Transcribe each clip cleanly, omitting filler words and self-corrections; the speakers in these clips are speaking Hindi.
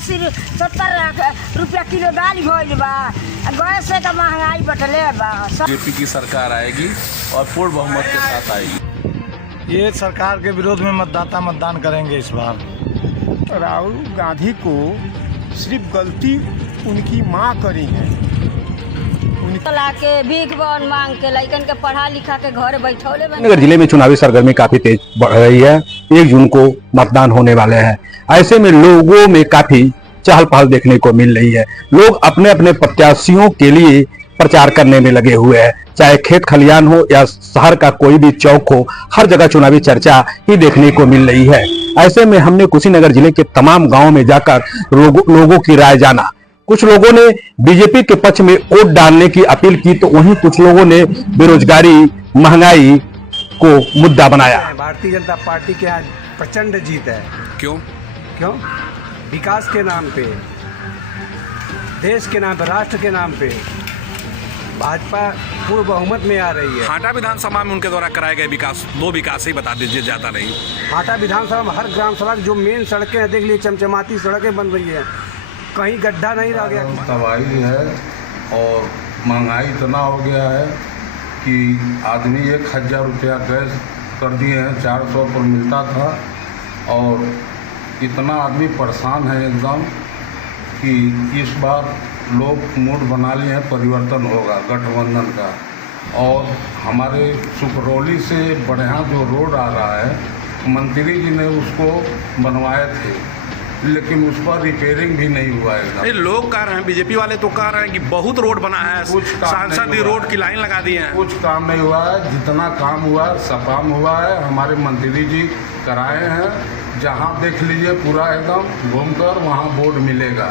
180-70 रुपया किलो दाल भइल बा। गैस से का महंगाई बढ़ले बा। बीजेपी की सरकार आएगी और पूर्ण बहुमत के साथ आएगी। ये सरकार के विरोध में मतदाता मतदान करेंगे इस बार। राहुल गांधी को सिर्फ गलती उनकी माँ करी है। तला के भीख बन मांग के लइकन के पढ़ा लिखा के घर बैठौले बन। नगर जिले में चुनावी सरगर्मी काफी तेज बढ़ रही है। 1 जून को मतदान होने वाले हैं। ऐसे में लोगों में काफी चहल पहल देखने को मिल रही है। लोग अपने अपने प्रत्याशियों के लिए प्रचार करने में लगे हुए हैं। चाहे खेत खलियान हो या शहर का कोई भी चौक हो, हर जगह चुनावी चर्चा ही देखने को मिल रही है। ऐसे में हमने कुशीनगर जिले के तमाम गांवों में जाकर लोगों की राय जाना। कुछ लोगों ने बीजेपी के पक्ष में वोट डालने की अपील की, तो वहीं कुछ लोगों ने बेरोजगारी, महंगाई को मुद्दा बनाया। भारतीय जनता पार्टी के आज प्रचंड जीत है। क्यों? विकास के नाम पे, देश के नाम पे, राष्ट्र के नाम पे भाजपा पूर्ण बहुमत में आ रही है। हाटा विधानसभा में उनके द्वारा कराए गए विकास, 2 विकास ही बता दीजिए, ज्यादा नहीं। हाटा विधानसभा में हर ग्राम सभा की जो मेन सड़कें हैं, देख लीजिए, चमचमाती सड़कें बन रही है, कहीं गड्ढा नहीं रह गया। तबाही है और महंगाई इतना हो गया है कि आदमी 1000 रुपया गैस कर दिए हैं, 400 पर मिलता था और इतना आदमी परेशान है एकदम कि इस बार लोग मूड बना लिए हैं, परिवर्तन होगा गठबंधन का। और हमारे सुकरौली से बढ़िया जो रोड आ रहा है, मंत्री जी ने उसको बनवाए थे, लेकिन उस पर रिपेयरिंग भी नहीं हुआ है। लोग कह रहे हैं, बीजेपी वाले तो कह रहे हैं कि बहुत रोड बना है, सांसद ही रोड की लाइन लगा दिए हैं। कुछ काम नहीं हुआ है। जितना काम हुआ है सफाम हुआ है, हमारे मंत्री जी कराए हैं। जहाँ देख लीजिए पूरा एकदम घूमकर वहाँ बोर्ड मिलेगा।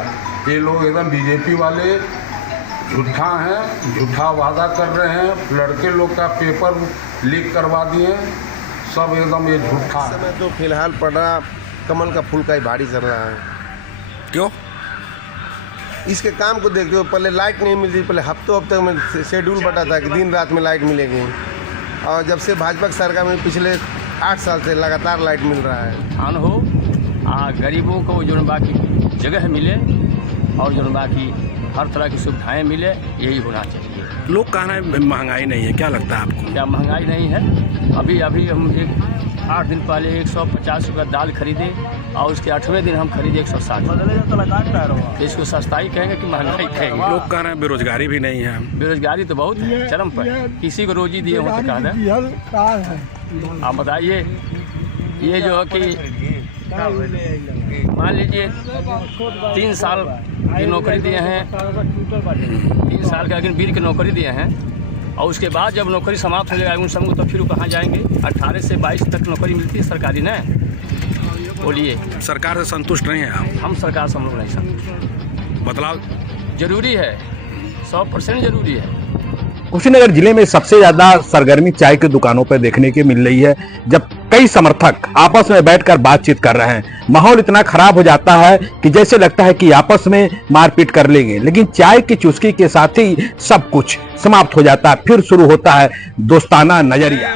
ये लोग एकदम बीजेपी वाले झूठा हैं, झूठा वादा कर रहे हैं। लड़के लोग का पेपर लीक करवा दिए, सब एकदम ये झूठा है। तो फिलहाल पड़ा कमल का फूल का ही भारी चल रहा है। क्यों? इसके काम को देखते हो, पहले लाइट नहीं मिलती, पहले हफ्तों में शेड्यूल बटा था कि दिन रात में लाइट मिलेगी, और जब से भाजपा की सरकार में पिछले 8 साल से लगातार लाइट मिल रहा है। धान हो गरीबों को जो बाकी जगह मिले और जो बाकी हर तरह की सुविधाएं मिले, यही होना चाहिए। लोग कह रहे हैं महंगाई नहीं है, क्या लगता है आपको? क्या महंगाई नहीं है? अभी हम 8 दिन पहले 150 रुपये दाल खरीदे और उसके 8वें दिन हम खरीदे 160। तो इसको सस्ताई कहेंगे कि महंगाई कहेंगे? लोग कह रहे हैं बेरोजगारी भी नहीं है। बेरोजगारी तो बहुत है, चरम पर। किसी को रोजी दिए हो तो कहा दें। आप बताइए, ये जो है कि मान लीजिए 3 साल की नौकरी दिए हैं, 3 साल के अगर बीर की नौकरी दिए हैं, और उसके बाद जब नौकरी समाप्त हो जाएगा उन सब को, तो फिर कहाँ जाएंगे? 18 से 22 तक नौकरी मिलती है सरकारी ना। बोलिए, सरकार से संतुष्ट नहीं है आप? हम सरकार से हम लोग नहीं संतुष्ट। बदलाव जरूरी है, 100% जरूरी है। कुशीनगर जिले में सबसे ज्यादा सरगर्मी चाय की दुकानों पर देखने की मिल रही है, जब कई समर्थक आपस में बैठकर बातचीत कर रहे हैं। माहौल इतना खराब हो जाता है कि जैसे लगता है कि आपस में मारपीट कर लेंगे, लेकिन चाय की चुस्की के साथ ही सब कुछ समाप्त हो जाता है। फिर शुरू होता है दोस्ताना नजरिया।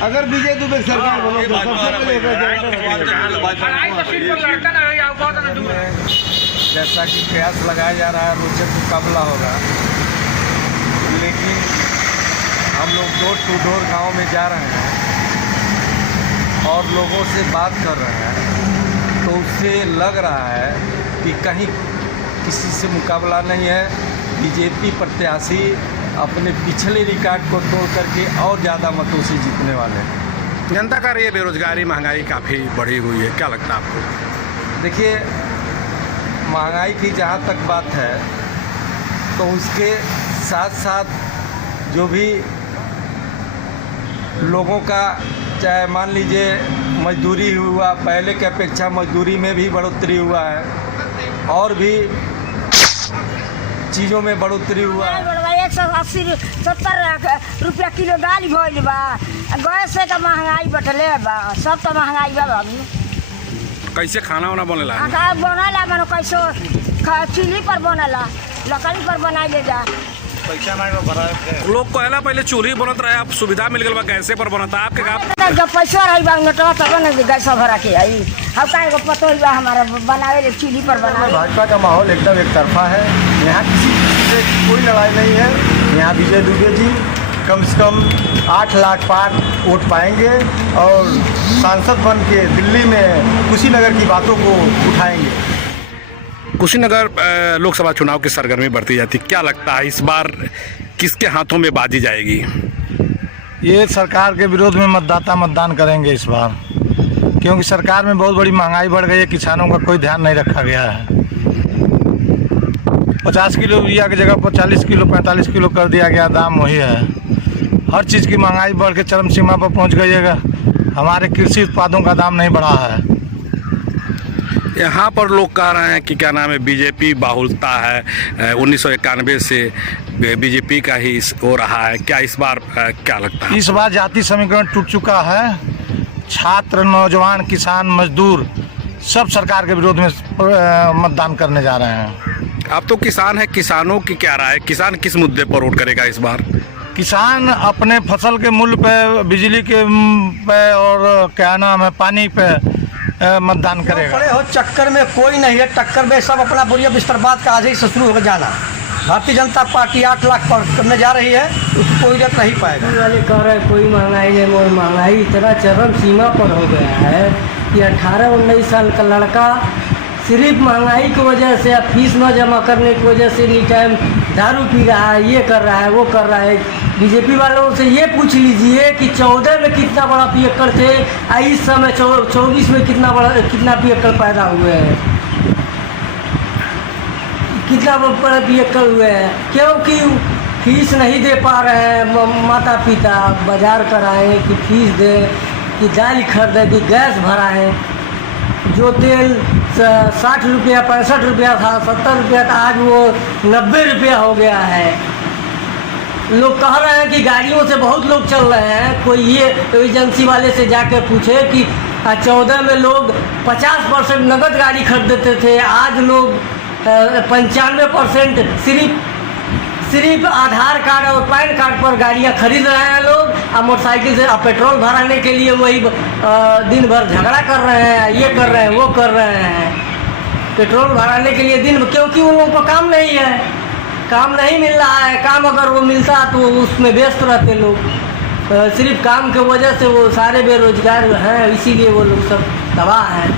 अगर बीजेपी की सरकार बनो जैसा कि प्रयास लगाया जा रहा है, रोचक मुकाबला होगा, लेकिन हम लोग डोर टू डोर गांव में जा रहे हैं और लोगों से बात कर रहे हैं, तो उससे लग रहा है कि कहीं किसी से मुकाबला नहीं है। बीजेपी प्रत्याशी अपने पिछले रिकॉर्ड को तोड़ करके और ज़्यादा मतों से जीतने वाले हैं। जनता का ये बेरोजगारी, महंगाई काफ़ी बढ़ी हुई है, क्या लगता है आपको? देखिए, महंगाई की जहाँ तक बात है, तो उसके साथ साथ जो भी लोगों का, चाहे मान लीजिए मजदूरी हुआ, पहले की अपेक्षा मजदूरी में भी बढ़ोतरी हुआ है, और भी चीज़ों में बढ़ोतरी हुआ है। 180-70 रुपया किलो दाल भइल बा। गैस से का महंगाई बढ़ले बा, सब तो महंगाई बा बाबू। कैसे खाना वाना बनेला? बनला मानो कैसे चूल्ही पर बनला, लकड़ी पर बनाई ले जा। पैसा नहीं भरा थे। लोग कहला पहले चूल्ही बनत रहे, अब सुविधा मिल गई गैसे पर बनता। आपके गाँव जब पैसा रही बा नोटवा तब न गैस भरा के आई। अब का एगो पतो बा हमारा बनावे चूल्ही पर बनावे। भाजपा का माहौल एकदम एक तरफा है। यहाँ किसी से कोई लड़ाई नहीं है। यहाँ विजय दुबे जी कम से कम 8 लाख पार वोट पाएंगे और सांसद बन के दिल्ली में कुशीनगर की बातों को उठाएंगे। कुशीनगर लोकसभा चुनाव की सरगर्मी बढ़ती जाती, क्या लगता है इस बार किसके हाथों में बाजी जाएगी? ये सरकार के विरोध में मतदाता मतदान करेंगे इस बार, क्योंकि सरकार में बहुत बड़ी महंगाई बढ़ गई है। किसानों का कोई ध्यान नहीं रखा गया है। 50 किलो यूरिया की जगह पर 40 किलो 45 किलो कर दिया गया। दाम वही है। हर चीज़ की महंगाई बढ़ के चरम सीमा पर पहुंच गई है। हमारे कृषि उत्पादों का दाम नहीं बढ़ा है। यहाँ पर लोग कह रहे हैं कि क्या नाम है, बीजेपी बाहुलता है। 1991 से बीजेपी का ही हो रहा है। क्या इस बार क्या लगता है? इस बार जाति समीकरण टूट चुका है। छात्र, नौजवान, किसान, मजदूर सब सरकार के विरोध में मतदान करने जा रहे हैं। अब तो किसान है, किसानों की क्या राय है? किसान किस मुद्दे पर वोट करेगा इस बार? किसान अपने फसल के मूल्य पे, बिजली के पे और क्या नाम है पानी पे मतदान करेगा। खड़े हो चक्कर में कोई नहीं है। टक्कर में सब अपना बुरिया बिस्तरबाद का आज ही से शुरू हो जाना। भारतीय जनता पार्टी 8 लाख पर करने जा रही है, उसको कोई रोक नहीं पाएगा। वाले कह रहे हैं कोई महंगाई नहीं, और महंगाई इतना चरम सीमा पर हो गया है कि 18-19 साल का लड़का सिर्फ महंगाई की वजह से या फीस न जमा करने की वजह से एनी टाइम दारू पी रहा है, ये कर रहा है, वो कर रहा है। बीजेपी वालों से ये पूछ लीजिए कि 14 में कितना बड़ा पियक्कड़ थे, इस समय 24 में कितना पियक्कड़ पैदा हुए हैं, कितना बड़ा पियक्कड़ हुए हैं। क्योंकि फीस नहीं दे पा रहे हैं माता पिता। बाजार कराएं कि फीस दें, कि दाल खरीदें, कि गैस भराएं। जो तेल 60 रुपया 65 रुपया था, 70 रुपया था, आज वो 90 रुपया हो गया है। लोग कह रहे हैं कि गाड़ियों से बहुत लोग चल रहे हैं। कोई ये एजेंसी वाले से जाकर पूछे कि 14 में लोग 50% नगद गाड़ी खरीदते थे, आज लोग 95% सिर्फ आधार कार्ड और पैन कार्ड पर गाड़ियां खरीद रहे हैं लोग। और मोटरसाइकिल से पेट्रोल भराने के लिए वही दिन भर झगड़ा कर रहे हैं, ये कर रहे हैं, वो कर रहे हैं। पेट्रोल भराने के लिए क्योंकि उन लोगों को काम नहीं है, काम नहीं मिल रहा है। काम अगर वो मिलता तो उसमें व्यस्त रहते लोग। सिर्फ काम की वजह से वो सारे बेरोजगार हैं, इसीलिए वो लोग सब तबाह हैं।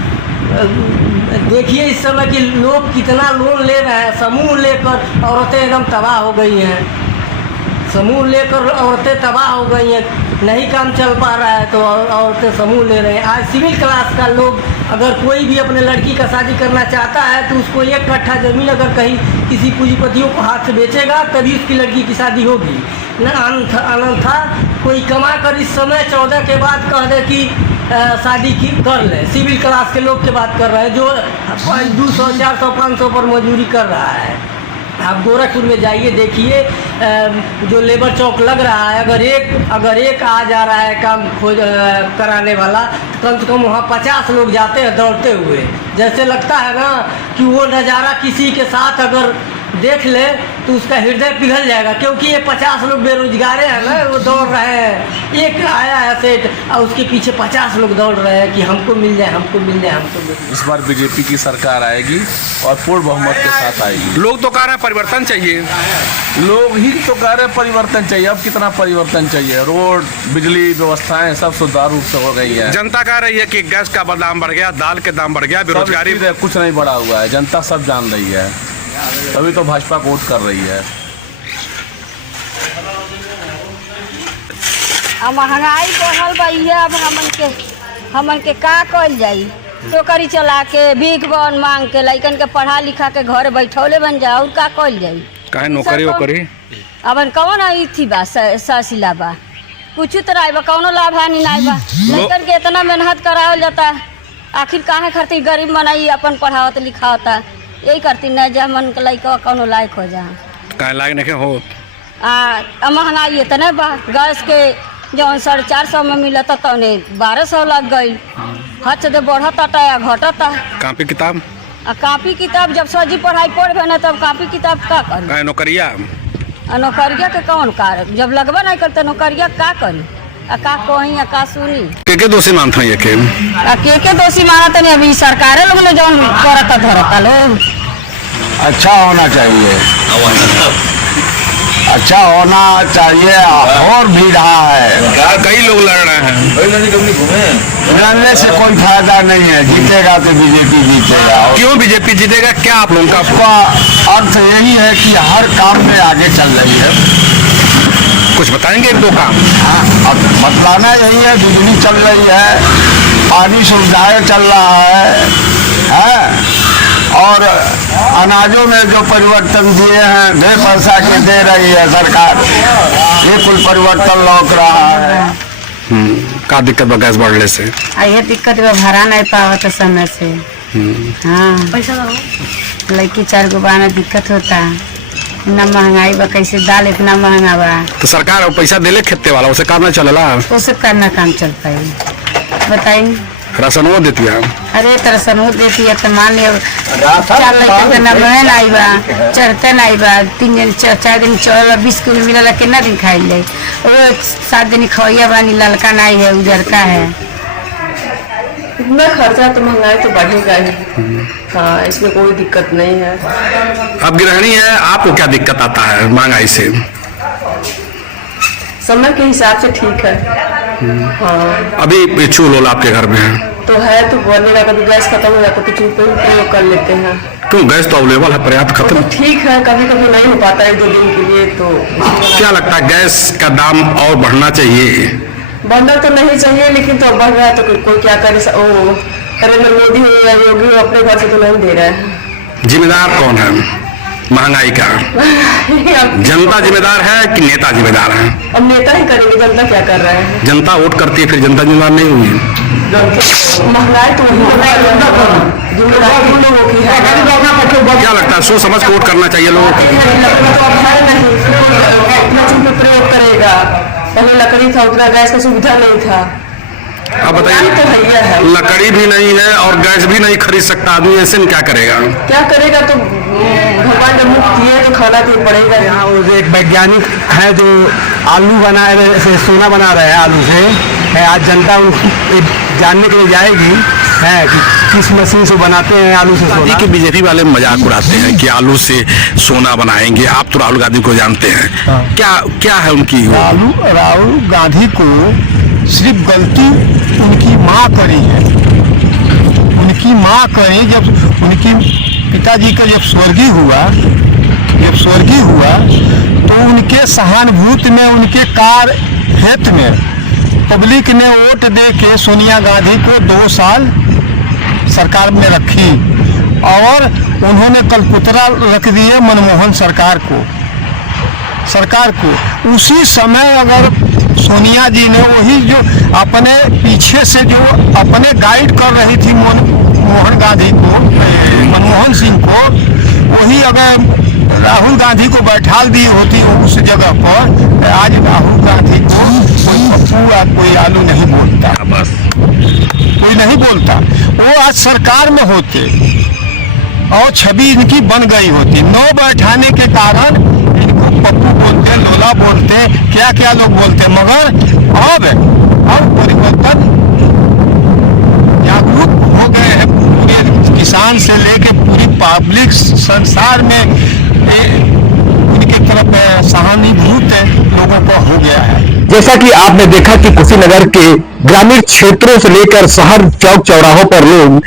देखिए इस समय कि लोग कितना लोन ले रहे हैं। समूह लेकर औरतें एकदम तबाह हो गई हैं। समूह लेकर औरतें तबाह हो गई हैं। नहीं काम चल पा रहा है तो औरतें समूह ले रहे हैं। आज सिविल क्लास का लोग अगर कोई भी अपने लड़की का शादी करना चाहता है तो उसको 1 कट्ठा ज़मीन अगर कहीं किसी पूंजीपतियों को हाथ से बेचेगा तभी उसकी लड़की की शादी होगी। न अन्यथा कोई कमा कर इस समय 14 के बाद कह दे कि शादी की कर ले। सिविल क्लास के लोग की बात कर रहे हैं जो 200, 400, 500 पर मजदूरी कर रहा है। आप गोरखपुर में जाइए, देखिए जो लेबर चौक लग रहा है, अगर एक आ जा रहा है काम खोज कराने वाला, कम से कम वहाँ 50 लोग जाते हैं दौड़ते हुए। जैसे लगता है ना कि वो नज़ारा किसी के साथ अगर देख ले तो उसका हृदय पिघल जाएगा। क्योंकि ये 50 लोग बेरोजगार हैं ना, वो दौड़ रहे हैं। एक आया है सेठ और उसके पीछे 50 लोग दौड़ रहे हैं कि हमको मिल जाए, हमको मिल जाए, हमको मिल जाए। इस बार बीजेपी की सरकार आएगी और पूर्ण बहुमत के साथ आएगी। लोग तो कह रहे हैं परिवर्तन चाहिए। लोग ही तो कह रहे हैं परिवर्तन चाहिए। अब कितना परिवर्तन चाहिए? रोड, बिजली व्यवस्थाएं सब सुचारू रूप से हो गई है। जनता कह रही है कि गैस का दाम बढ़ गया, दाल के दाम बढ़ गया, बेरोजगारी कुछ नहीं बढ़ा हुआ है। जनता सब जान रही है, तभी तो भाजपा को वोट कर रही है। महंगाई बढ़ल बा, ये अब हमन के का कल जाई? टोकरी चला के भीख बन मांग के लइकन के पढ़ा लिखा के घर बैठौले बन जा, और का कल जाई? काहे नौकरी वोकरी अब कौन आई थी बा ससिला बा, कुछ तरह बा, कौनो लाभ हानि नहीं बा। लइकन के इतना मेहनत करावल जाता, आखिर काहे खातिर गरीब मनाई अपन पढ़ावत लिखावता, यही करती न जा मन के लइका कौनो लायक हो जा। काहे लायक नहीं हो? महंगाई इतने बा, गैस के जौन 450 में मिलता तौने 1200 लग गई। हद से बढ़ता या घटता। कॉपी किताब कॉपी किताब जब सजी पढ़ाई पढ़ ना तब कॉपी किताब का कर नौकरिया नौकरिया के कौन कार जब लगवा नहीं करते नौकरिया का करी का कहीं का सुनी के दोषी मानते हैं ये के दोषी मानते नहीं अभी सरकारे लोग ने जौन करता धरता लोग। अच्छा होना चाहिए, अच्छा होना चाहिए, और भी रहा है। कई लोग लड़ रहे हैं, लड़ने से कोई फायदा नहीं है, जीतेगा तो बीजेपी जीतेगा। क्यों बीजेपी जीतेगा? क्या आप लोगों का अर्थ यही है कि हर काम में आगे चल रही है। कुछ बताएंगे एक दो काम? हाँ, अब बतलाना यही है, बिजली चल रही है, पानी सुविधाएं चल रहा है और अनाजों में जो परिवर्तन दिए हैं ढेर पैसा के दे रही है सरकार, ये कुल परिवर्तन लौक रहा है। का दिक्कत बा गैस बढ़ने से? ये दिक्कत बा भरा नहीं पावत समय से। हाँ लड़की 4 गो बाना दिक्कत होता है, इतना महंगाई बा, कैसे दाल इतना महंगा बा। तो सरकार पैसा देले खेते वाला उसे काम नहीं चलेला, उसे करना काम चल पाई बताई। राशन वो देती है? अरे राशन वो देती है तो मान लिया 4 लड़के नमन आई बा, चढ़ते नहीं बा, 3 दिन 4 दिन चल 20 किलो मिला कितना दिन खाई ले, वो 7 दिन खवैया बानी, ललका नहीं है उजर का है। इतना खर्चा तो महंगाई तो बढ़ेगा ही। हाँ इसमें कोई दिक्कत नहीं है। आप गृहिणी है, आपको क्या दिक्कत आता है महंगाई से? समय के हिसाब से ठीक है। हाँ अभी चूल्हा आपके घर में है तो है, तो बनेगा, कभी गैस खत्म हो जाता तो चूल्हे पे प्रयोग कर लेते हैं। क्यों? गैस तो अवेलेबल है, पर्याप्त खत्म। तो ठीक है, कभी कभी नहीं हो पाता 1-2 दिन के लिए। तो क्या लगता है गैस का दाम और बढ़ना चाहिए? बढ़ना तो नहीं चाहिए, लेकिन तो बढ़ रहा है तो कोई क्या करे। नरेंद्र मोदी हो या योगी हो, अपने घर से तो नहीं दे रहा है। जिम्मेदार कौन है महंगाई का? जनता जिम्मेदार है कि नेता जिम्मेदार है? अब नेता ही करेंगे, जनता क्या कर रहा है? जनता वोट करती है, फिर जनता जिम्मेदार नहीं हुई? महंगाई तो जिम्मेदारी लोगों की है। क्या लगता है सोच समझ के वोट करना चाहिए लोगों को? तो प्रयोग करेगा, पहले लकड़ी था, उतना गैस का सुविधा नहीं था। अब बताइए, लकड़ी भी नहीं है और गैस भी नहीं खरीद सकता आदमी, ऐसे में क्या करेगा? क्या करेगा? तो भगवान जब मुक्त किए तो खाना तो पड़ेगा। यहाँ एक वैज्ञानिक है जो आलू बना रहे, सोना बना रहे हैं आलू से है। आज जनता उनको जानने के लिए जाएगी है कि किस मशीन से बनाते हैं आलू से सोना। कि बीजेपी वाले मजाक उड़ाते हैं कि आलू से सोना बनाएंगे। आप तो राहुल गांधी को जानते हैं। हाँ। क्या है उनकी? राहुल गांधी को सिर्फ गलती उनकी माँ करी है। उनकी माँ करी, जब उनकी पिताजी का जब स्वर्गीय हुआ तो उनके सहानुभूति में, उनके कार्य हित में पब्लिक ने वोट दे के सोनिया गांधी को 2 साल सरकार में रखी और उन्होंने कलपुतरा रख दिए मनमोहन सरकार को। उसी समय अगर सोनिया जी ने वही जो अपने पीछे से जो अपने गाइड कर रही थी मनमोहन सिंह को, वही अगर राहुल गांधी को बैठा दी होती उस जगह पर, आज राहुल गांधी को कोई पप्पू या कोई आलू नहीं बोलता, बस कोई नहीं बोलता। वो आज सरकार में होते और छवि इनकी बन गई होती। 9 बैठाने के कारण इनको पप्पू बोलते, लोला बोलते, क्या क्या लोग बोलते, मगर अब परिवर्तन जागरूक हो गए हैं। पूरे किसान से लेके पूरी पब्लिक संसार में उनके तरफ सहानुभूति लोगों को हो गया है। जैसा कि आपने देखा कि कुशीनगर के ग्रामीण क्षेत्रों से लेकर शहर चौक चौराहों पर लोग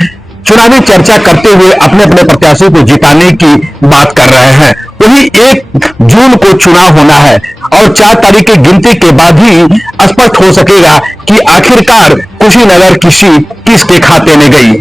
चुनावी चर्चा करते हुए अपने अपने प्रत्याशी को जिताने की बात कर रहे हैं। वही 1 जून को चुनाव होना है और 4 तारीख की गिनती के बाद ही स्पष्ट हो सकेगा कि आखिरकार कुशीनगर की सीट किसके खाते में गई।